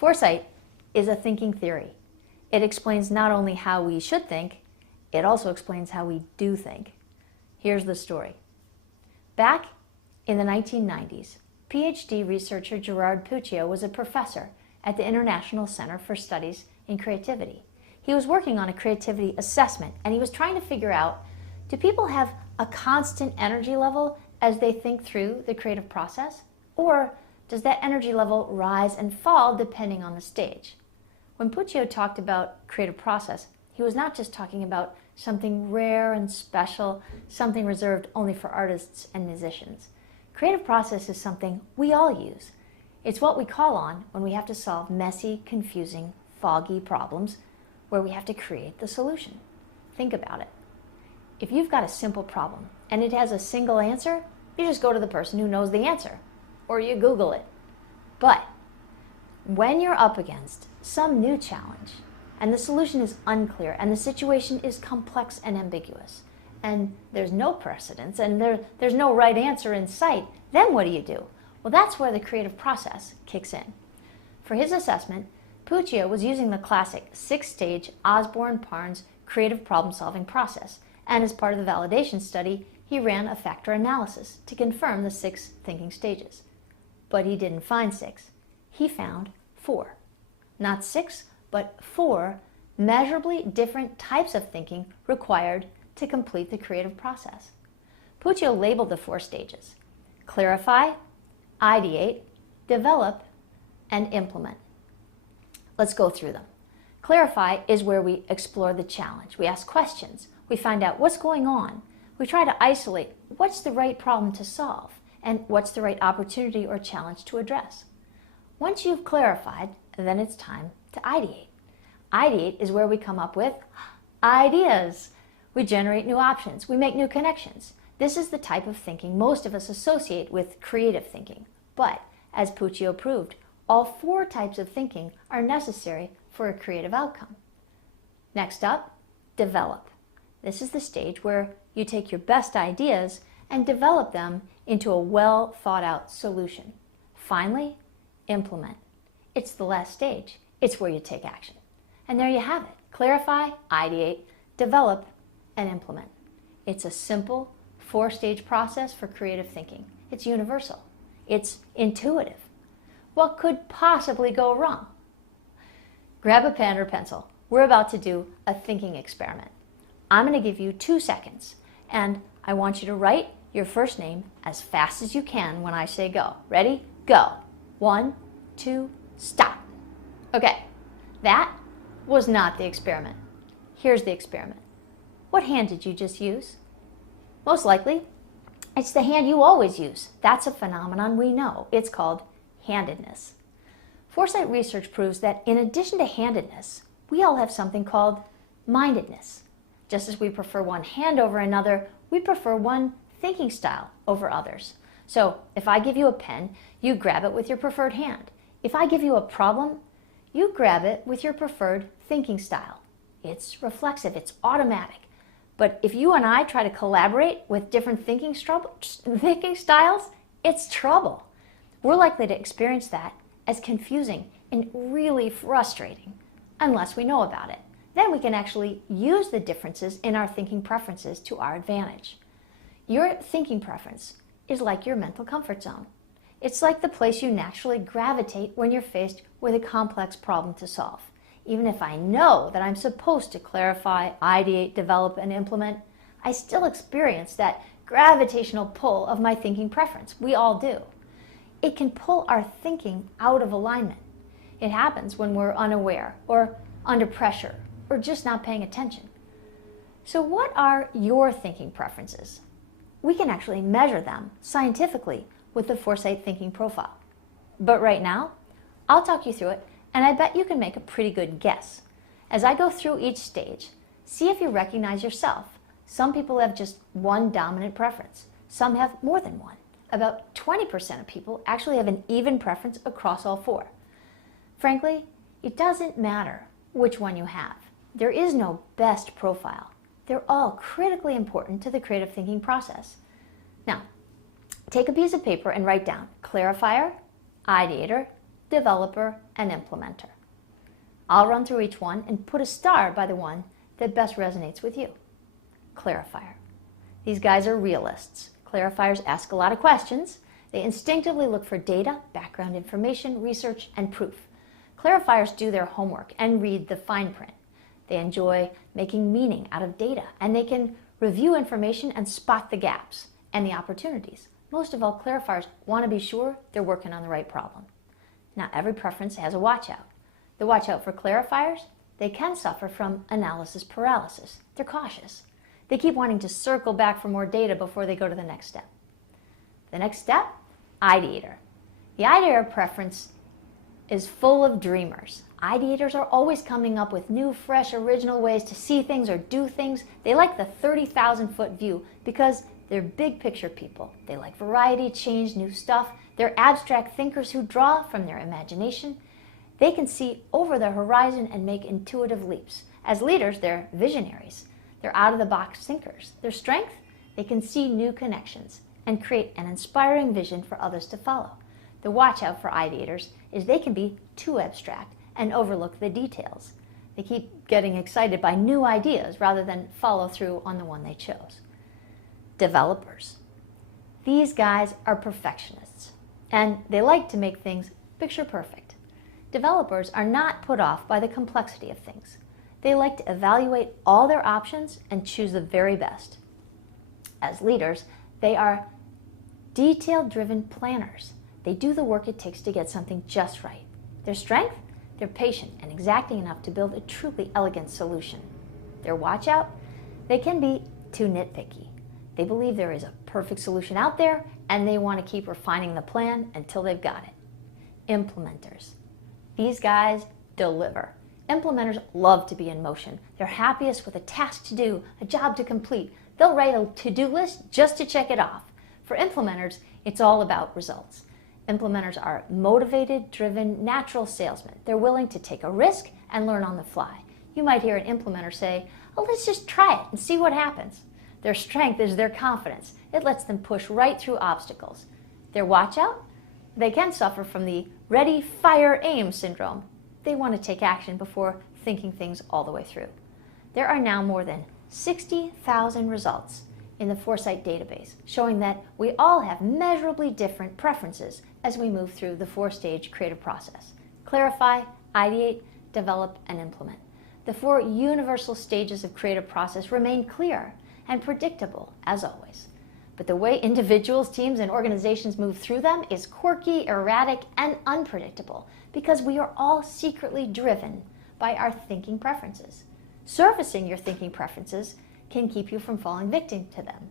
FourSight is a thinking theory. It explains not only how we should think, it also explains how we do think. Here's the story. Back in the 1990s, PhD researcher Gerard Puccio was a professor at the International Center for Studies in Creativity. He was working on a creativity assessment, and he was trying to figure out, do people have a constant energy level as they think through the creative process? Or does that energy level rise and fall depending on the stage? When Puccio talked about creative process, he was not just talking about something rare and special, something reserved only for artists and musicians. Creative process is something we all use. It's what we call on when we have to solve messy, confusing, foggy problems where we have to create the solution. Think about it. If you've got a simple problem and it has a single answer, you just go to the person who knows the answer, or you Google it. But when you're up against some new challenge and the solution is unclear and the situation is complex and ambiguous and there's no precedence and there's no right answer in sight, then what do? Well, that's where the creative process kicks in. For his assessment, Puccio was using the classic 6-stage Osborne-Parnes creative problem-solving process, and as part of the validation study, he ran a factor analysis to confirm the 6 thinking stages. But he didn't find 6. He found 4. Not 6, but 4 measurably different types of thinking required to complete the creative process. Puccio labeled the 4 stages: clarify, ideate, develop, and implement. Let's go through them. Clarify is where we explore the challenge. We ask questions. We find out what's going on. We try to isolate what's the right problem to solve and what's the right opportunity or challenge to address. Once you've clarified, then it's time to ideate. Ideate is where we come up with ideas. We generate new options. We make new connections. This is the type of thinking most of us associate with creative thinking. But, as Puccio proved, all 4 types of thinking are necessary for a creative outcome. Next up, develop. This is the stage where you take your best ideas and develop them into a well thought out solution. Finally, implement. It's the last stage. It's where you take action. And there you have it. Clarify, ideate, develop, and implement. It's a simple 4-stage process for creative thinking. It's universal. It's intuitive. What could possibly go wrong? Grab a pen or pencil. We're about to do a thinking experiment. I'm going to give you 2 seconds, and I want you to write your first name as fast as you can when I say go. Ready? Go. 1, 2, stop. Okay, that was not the experiment. Here's the experiment. What hand did you just use? Most likely, it's the hand you always use. That's a phenomenon we know. It's called handedness. FourSight research proves that in addition to handedness, we all have something called mindedness. Just as we prefer one hand over another, we prefer one thinking style over others. So if I give you a pen, you grab it with your preferred hand. If I give you a problem, you grab it with your preferred thinking style. It's reflexive, it's automatic. But if you and I try to collaborate with different thinking styles, it's trouble. We're likely to experience that as confusing and really frustrating unless we know about it. Then we can actually use the differences in our thinking preferences to our advantage. Your thinking preference is like your mental comfort zone. It's like the place you naturally gravitate when you're faced with a complex problem to solve. Even if I know that I'm supposed to clarify, ideate, develop, and implement, I still experience that gravitational pull of my thinking preference. We all do. It can pull our thinking out of alignment. It happens when we're unaware or under pressure or just not paying attention. So what are your thinking preferences? We can actually measure them scientifically with the FourSight Thinking Profile. But right now, I'll talk you through it, and I bet you can make a pretty good guess. As I go through each stage, see if you recognize yourself. Some people have just one dominant preference. Some have more than one. About 20% of people actually have an even preference across all 4. Frankly, it doesn't matter which one you have. There is no best profile. They're all critically important to the creative thinking process. Now, take a piece of paper and write down clarifier, ideator, developer, and implementer. I'll run through each one and put a star by the one that best resonates with you. Clarifier. These guys are realists. Clarifiers ask a lot of questions. They instinctively look for data, background information, research, and proof. Clarifiers do their homework and read the fine print. They enjoy making meaning out of data, and they can review information and spot the gaps and the opportunities. Most of all, clarifiers want to be sure they're working on the right problem. Not every preference has a watch out. The watch out for clarifiers, they can suffer from analysis paralysis. They're cautious. They keep wanting to circle back for more data before they go to the next step. The next step, ideator. The ideator preference is full of dreamers. Ideators are always coming up with new, fresh, original ways to see things or do things. They like the 30,000-foot view because they're big picture people. They like variety, change, new stuff. They're abstract thinkers who draw from their imagination. They can see over the horizon and make intuitive leaps. As leaders, they're visionaries. They're out-of-the-box thinkers. Their strength, they can see new connections and create an inspiring vision for others to follow. The watch out for ideators is they can be too abstract and overlook the details. They keep getting excited by new ideas rather than follow through on the one they chose. Developers. These guys are perfectionists, and they like to make things picture perfect. Developers are not put off by the complexity of things. They like to evaluate all their options and choose the very best. As leaders, they are detail-driven planners. They do the work it takes to get something just right. Their strength? They're patient and exacting enough to build a truly elegant solution. Their watch out? They can be too nitpicky. They believe there is a perfect solution out there, and they want to keep refining the plan until they've got it. Implementers. These guys deliver. Implementers love to be in motion. They're happiest with a task to do, a job to complete. They'll write a to-do list just to check it off. For implementers, it's all about results. Implementers are motivated, driven, natural salesmen. They're willing to take a risk and learn on the fly. You might hear an implementer say, "Oh, let's just try it and see what happens." Their strength is their confidence. It lets them push right through obstacles. Their watch out? They can suffer from the ready, fire, aim syndrome. They want to take action before thinking things all the way through. There are now more than 60,000 results in the FourSight database, showing that we all have measurably different preferences as we move through the four-stage creative process. Clarify, ideate, develop, and implement. The four universal stages of creative process remain clear and predictable, as always. But the way individuals, teams, and organizations move through them is quirky, erratic, and unpredictable because we are all secretly driven by our thinking preferences. Surfacing your thinking preferences can keep you from falling victim to them.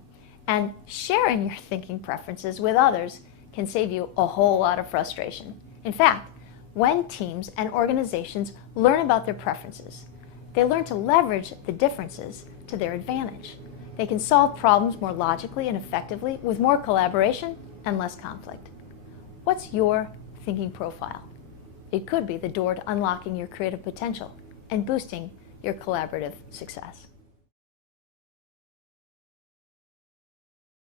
And sharing your thinking preferences with others can save you a whole lot of frustration. In fact, when teams and organizations learn about their preferences, they learn to leverage the differences to their advantage. They can solve problems more logically and effectively with more collaboration and less conflict. What's your thinking profile? It could be the door to unlocking your creative potential and boosting your collaborative success.